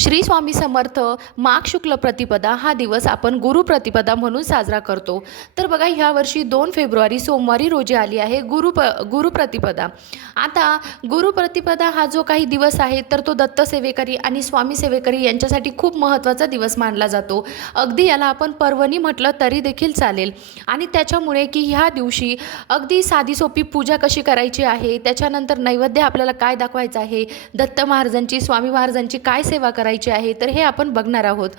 श्री स्वामी समर्थ माघ शुक्ल प्रतिपदा हा दिवस आपण गुरुप्रतिपदा म्हणून साजरा करतो। तर बघा ह्या वर्षी 2 फेब्रुवारी सोमवारी रोजी आली आहे गुरुप्रतिपदा। आता गुरुप्रतिपदा हा जो काही दिवस आहे तर तो दत्त सेवेकरी आणि स्वामी सेवेकरी यांच्यासाठी खूप महत्त्वाचा दिवस मानला जातो। अगदी याला आपण पर्वणी म्हटलं तरी देखील चालेल। आणि त्याच्यामुळे की ह्या दिवशी अगदी साधी सोपी पूजा कशी करायची आहे, त्याच्यानंतर नैवेद्य आपल्याला काय दाखवायचं आहे, दत्त महाराजांची स्वामी महाराजांची काय सेवा करायची आहे, तर हे आपण बघणार आहोत।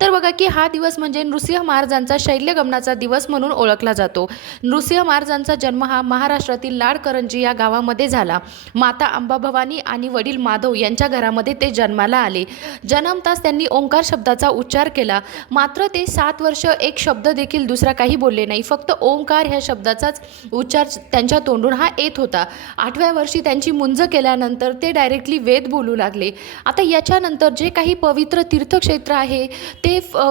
तर बघा की हा दिवस म्हणजे नृसिंह महाराजांचा शैल्यगमनाचा दिवस म्हणून ओळखला जातो। नृसिंह महाराजांचा जन्म हा महाराष्ट्रातील लाडकरंजी या गावामध्ये झाला। माता अंबाभवानी आणि वडील माधव यांच्या घरामध्ये ते जन्माला आले। जन्मताच त्यांनी ओंकार शब्दाचा उच्चार केला, मात्र ते 7 वर्ष एक शब्द देखील दुसरा काही बोलले नाही, फक्त ओंकार ह्या शब्दाचाच उच्चार त्यांच्या तोंडून हा येत होता। 8व्या वर्षी त्यांची मुंज केल्यानंतर ते डायरेक्टली वेद बोलू लागले। आता याच्यानंतर जे काही पवित्र तीर्थक्षेत्र आहे ते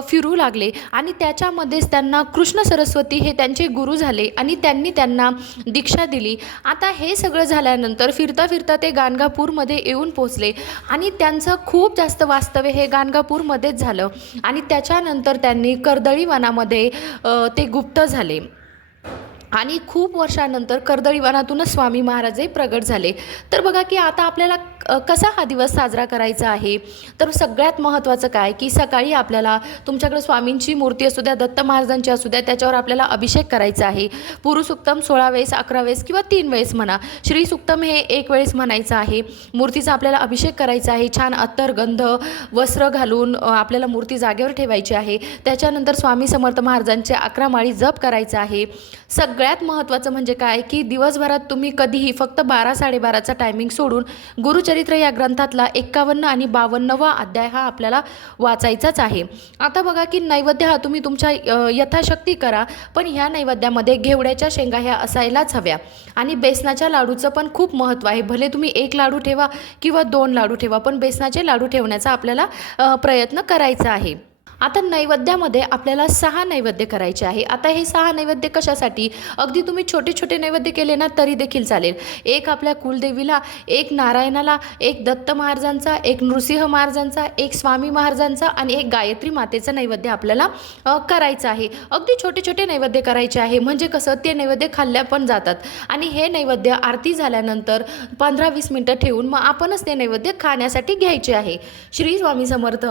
फिरू लागले आणि त्याच्यामध्येच त्यांना कृष्ण सरस्वती हे त्यांचे गुरु झाले आणि त्यांनी त्यांना दीक्षा दिली। आता हे सगळं झाल्यानंतर फिरता फिरता ते गाणगापूरमध्ये येऊन पोचले आणि त्यांचं खूप जास्त वास्तव्य हे गाणगापूरमध्येच झालं आणि त्याच्यानंतर त्यांनी कर्दळी वनामध्ये ते गुप्त झाले आणि खूप वर्षानंतर कर्दळी वनातूनच स्वामी महाराजही प्रगट झाले। तर बघा की आता आपल्याला कसा हा दिवस साजरा करायचा आहे, तर सगळ्यात महत्त्वाचं काय की सकाळी आपल्याला तुमच्याकडे स्वामींची मूर्ती असू द्या, दत्त महाराजांची असू द्या, त्याच्यावर आपल्याला अभिषेक करायचा आहे। पुरुषोत्तम 16 वेळेस, 11 वेळेस किंवा 3 वेळेस म्हणा। श्री सुक्तम हे 1 वेळेस म्हणायचं आहे। मूर्तीचा आपल्याला अभिषेक करायचा आहे। छान अत्तर गंध वस्त्र घालून आपल्याला मूर्ती जागेवर ठेवायची आहे। त्याच्यानंतर स्वामी समर्थ महाराजांचे 11 माळी जप करायचा आहे। सगळ्यात महत्त्वाचं म्हणजे काय की दिवसभरात तुम्ही कधीही फक्त 12-12:30चा टायमिंग सोडून गुरुचरित्र या ग्रंथातला 51 आणि 52वा अध्याय हा आपल्याला वाचायचाच आहे। आता बघा की नैवेद्य हा तुम्ही तुमच्या यथाशक्ती करा, पण ह्या नैवेद्यामध्ये घेवड्याच्या शेंगा ह्या असायलाच हव्या आणि बेसनाच्या लाडूचं पण खूप महत्त्व आहे। भले तुम्ही 1 लाडू ठेवा किंवा 2 लाडू ठेवा, पण बेसनाचे लाडू ठेवण्याचा आपल्याला प्रयत्न करायचा आहे। आता नैवेद्यामध्ये आपल्याला 6 नैवेद्य करायचे आहे। आता हे 6 नैवेद्य कशासाठी, अगदी तुम्ही छोटे छोटे नैवेद्य केले ना तरी देखील चालेल। 1 आपल्या कुलदेवीला, 1 नारायणाला, 1 दत्त महाराजांचा, 1 नृसिंह महाराजांचा, 1 स्वामी महाराजांचा आणि 1 गायत्री मातेचं नैवेद्य आपल्याला करायचं आहे। अगदी छोटे छोटे नैवेद्य करायचे आहे, म्हणजे कसं ते नैवेद्य खाल्ल्या पण जातात आणि हे नैवेद्य आरती झाल्यानंतर 15-20 मिनटं ठेवून मग आपणच ते नैवेद्य खाण्यासाठी घ्यायचे आहे। श्री स्वामी समर्थ।